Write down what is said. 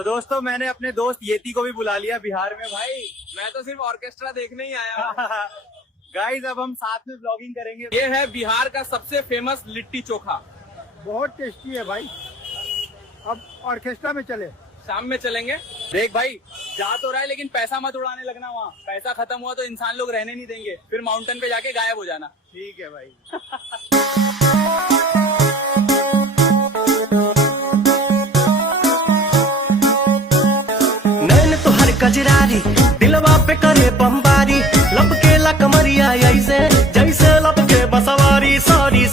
तो दोस्तों मैंने अपने दोस्त येती को भी बुला लिया बिहार में भाई। मैं तो सिर्फ ऑर्केस्ट्रा देखने ही आया। गाइस अब हम साथ में ब्लॉगिंग करेंगे। ये है बिहार का सबसे फेमस लिट्टी चोखा। बहुत टेस्टी है भाई। अब ऑर्केस्ट्रा में चले, शाम में चलेंगे। देख भाई, जा तो रहा है लेकिन पैसा मत उड़ाने लगना। वहाँ पैसा खत्म हुआ तो इंसान लोग रहने नहीं देंगे, फिर माउंटेन पे जाके गायब हो जाना। ठीक है भाई। नैन तो हर कजरारी दिलवा पे करे बमबारी, लपके ला कमरिया ऐसे जैसे लपके बसवारी। सॉरी